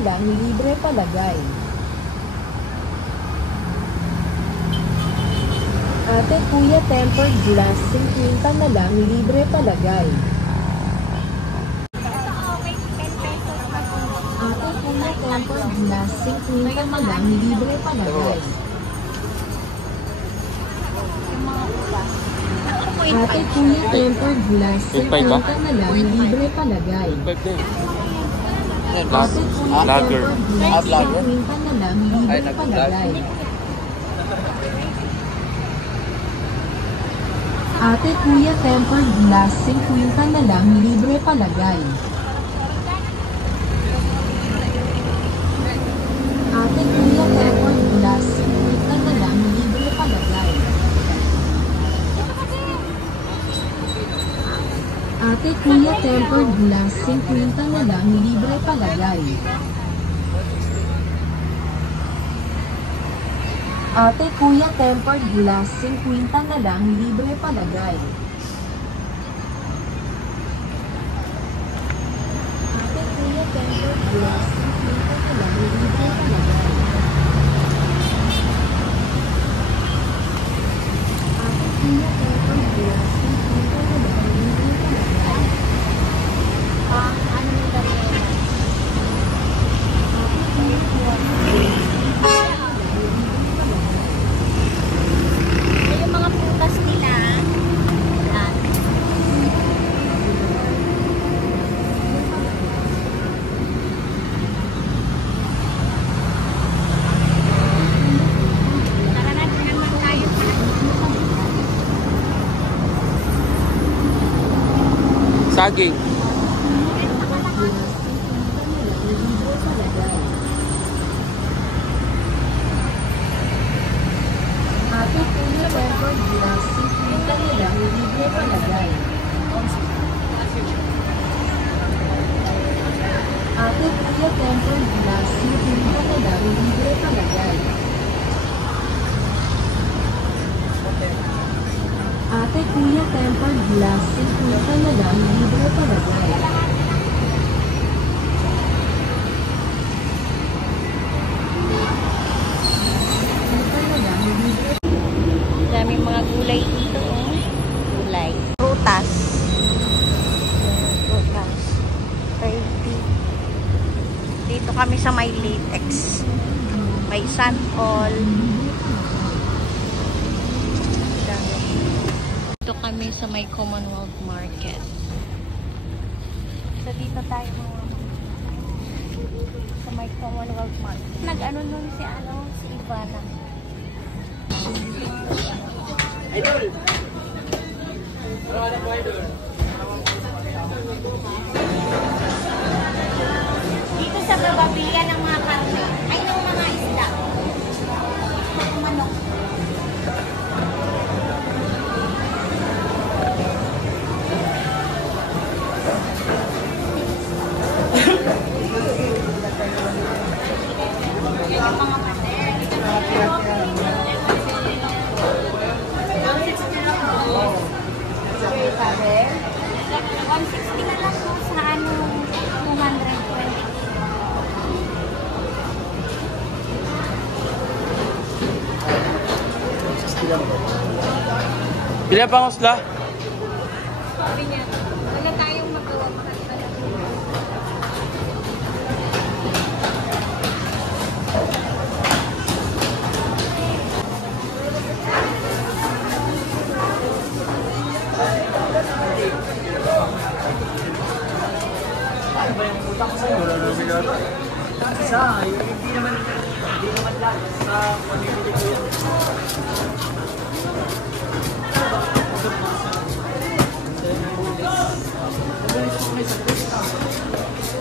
lang libre palagay. Ate kuya tempered glass 50 na lang libre palagay. Ate kuya tempered glass 50 na lang libre palagay. Ate kuya tempered glass 50 na lang libre palagay. Ate kuya tempered glass 50 na lang libre palagay. Ate kuya tempered glass 50 na lang libre palagay. Ate kuya tempered glass 50 na lang libre palagay. Ate kuya tempered glass 50 na lang libre palagay. Ate kuya tempered glass 50 na lang libre palagay. Ate kuya tempered glass 50 na lang libre palagay. Ate kuya tempered glass 50 na lang libre palagay. Ano nila rin? Ate kuya saging. Ate kuya tempered glass 50 na lang libre palagay. Ate kuya tempered glass 50 na lang libre palagay. Ate kuya tempered glass 50 na lang libre palagay. Daming mga gulay dito. Gulay. Prutas. Prutas. 30. Dito kami sa may latex. May santol. Dito kami sa may Commonwealth Market. So dito tayo mga sa may Commonwealth Market. Nag-ano nun si Ivana. Idol! Dito sa bababilian ng mga karne. Ay, ng mga isda. Manok. Pila pang usla? Sabi niya, wala tayong magawa Hindi naman lang sa pamimili ko yun.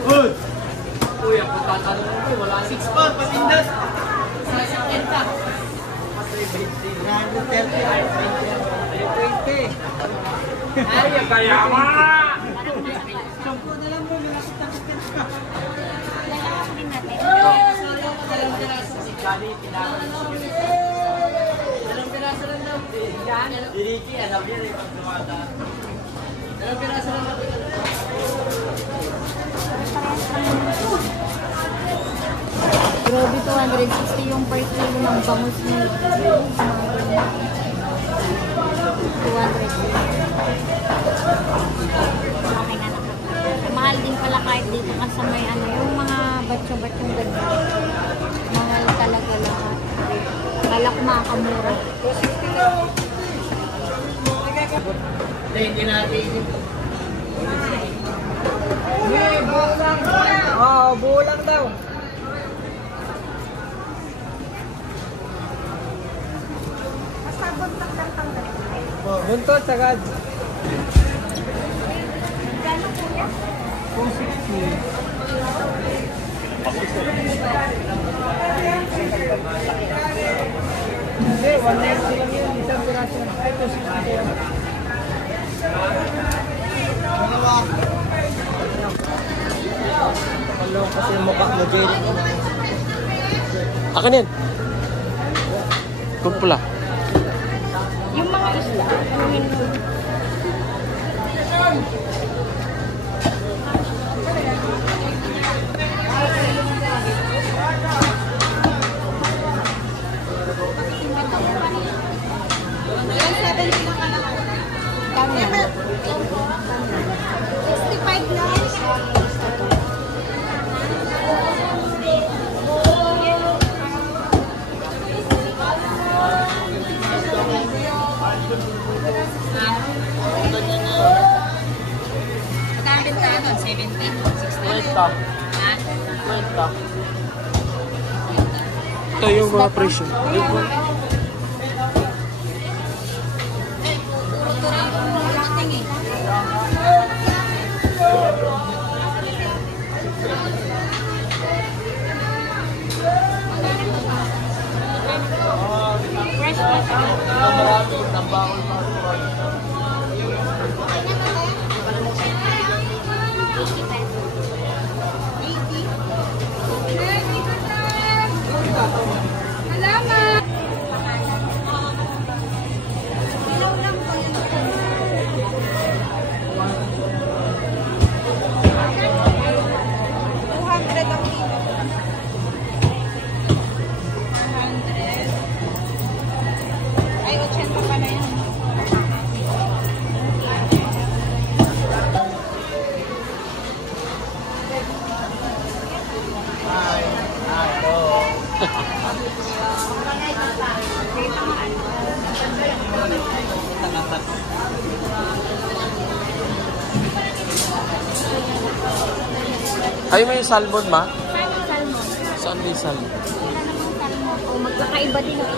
Good! Kuya, kung tatanong mo, wala 6 pa, patindas! Sasakyan ka! 130, 20. Ay, kaya ma! 10 na lang mo, may nakita-kita ka. Lalawak din natin. Dalang piraso. Si Kali, dalang piraso lang daw. Yan? Diriki, alam niya rin pag dumata. Dalang piraso lang daw. Grabe, 260 yung per kilo ng bangus mo. 200. Malaki na lang. Mahal din pala kahit dito ka sa may ano, yung mga batyo-batyong ganda. Mahal talaga lahat. Kala ko makakamura. Thank you natin. Oo, buo lang daw. Oh, buntot sagad. 260. Hindi, 190 lang yun. Isang piraso. Ay, 260 yan. Hello, kasi mukha mo, Jade. Akin yan. Kumpula. Yung mga isla, Ito yung mga presyo. Ay, may salmon, ma? salmon. Saan may salmon? Wala namang salmon. O magkakaiba din ang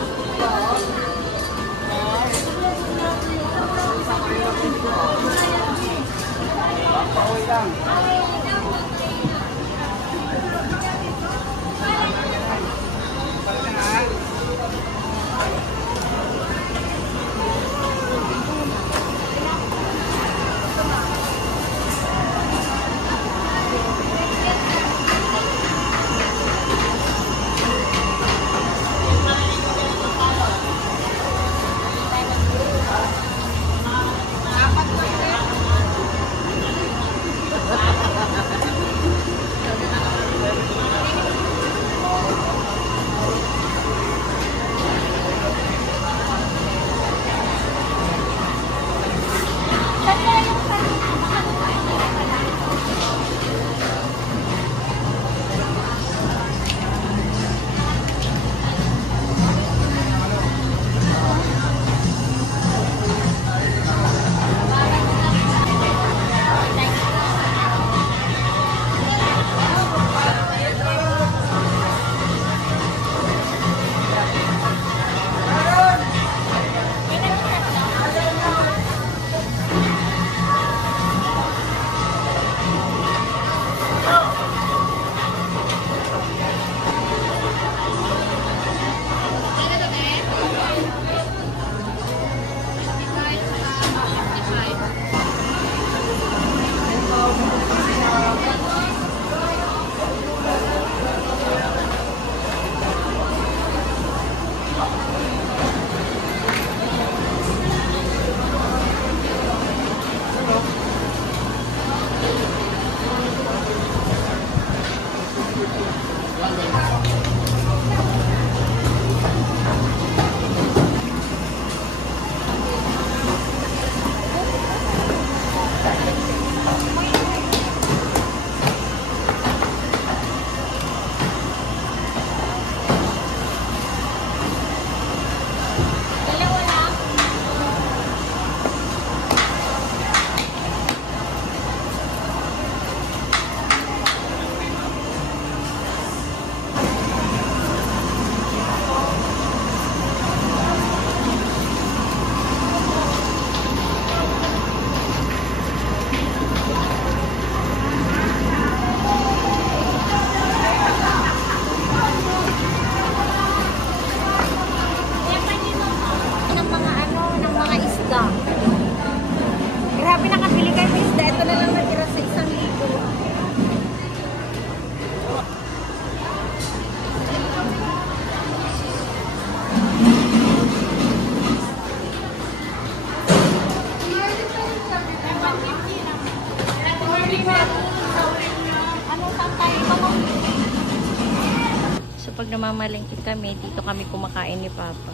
kapag namamalengke kami, dito kami kumakain ni Papa.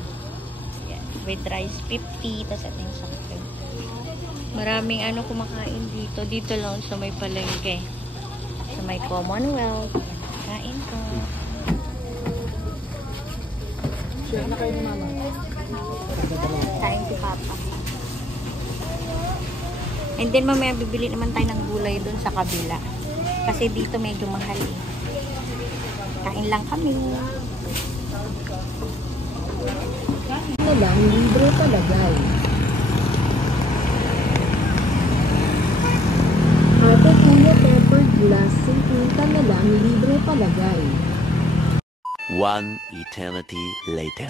Yan. With rice, 50. Tapos ito yung something. Maraming ano kumakain dito. Dito lang sa may palengke. Sa may Commonwealth. Kain ko. Share na kayo ni Mama. Kain si Papa. And then mamaya bibili naman tayo ng gulay dun sa kabila. Kasi dito medyo mahal eh. Kain lang kami. Na lang libre palagay. Ate Kuya Pepper Glass 50 na lang libre palagay. One eternity later.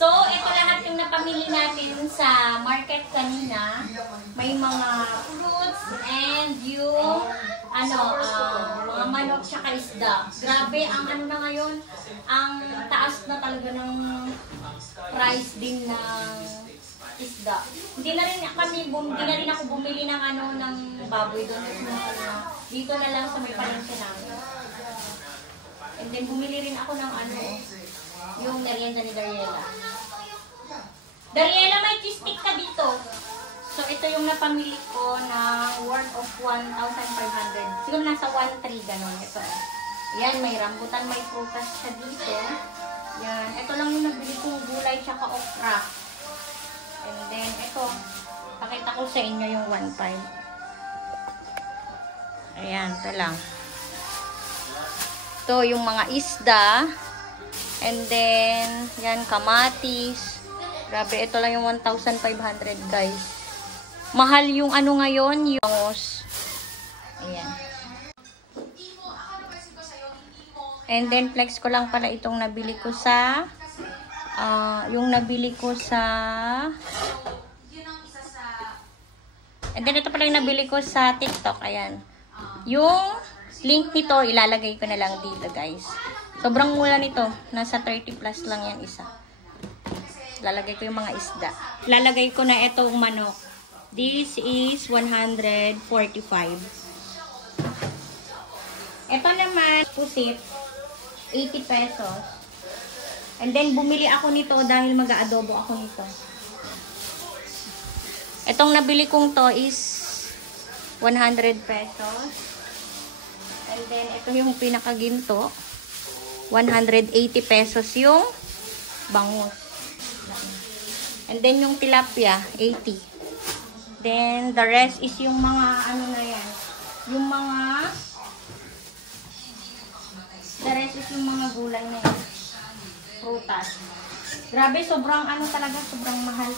So, ito lahat yung napamili natin sa market kanina. May mga fruits and yung mga manok tsaka isda. Grabe, ang ano na ngayon, ang taas na talaga ng price din ng isda. Hindi na rin ako bumili ng ng baboy doon. Dito na lang sa may palengke namin. And then bumili rin ako ng yung merienda ni Dariela. Dariela, may cheese stick ka dito. So, ito yung napamili ko na worth of 1,500. Siguro nasa 1,300 ganon. Ito. Yan, may rambutan, may prutas siya dito. Yan. Ito lang yung nabili kong gulay tsaka okra. And then, ito. Pakita ko sa inyo yung 1,500. Ayan, ito lang. Ito, yung mga isda. And then, yan, kamatis. Grabe, ito lang yung 1,500 guys. Mahal yung ngayon, yung bangos. Ayan. And then, flex ko lang pala itong nabili ko sa and then, ito pala yung nabili ko sa TikTok. Ayan. Yung link nito, ilalagay ko na lang dito guys. Sobrang mura nito. Nasa 30 plus lang yan isa. Lalagay ko yung mga isda. Lalagay ko na itong manok. This is 145. Ito naman, pusit, 80 pesos. And then, bumili ako nito dahil mag-aadobo ako nito. Itong nabili kong to is 100 pesos. And then, ito yung pinakaginto. 180 pesos yung bangus. And then, yung tilapia, 80. Then, the rest is yung mga, na yan. Yung mga, the rest is yung mga gulay na yan. Prutas. Grabe, sobrang talaga, sobrang mahal.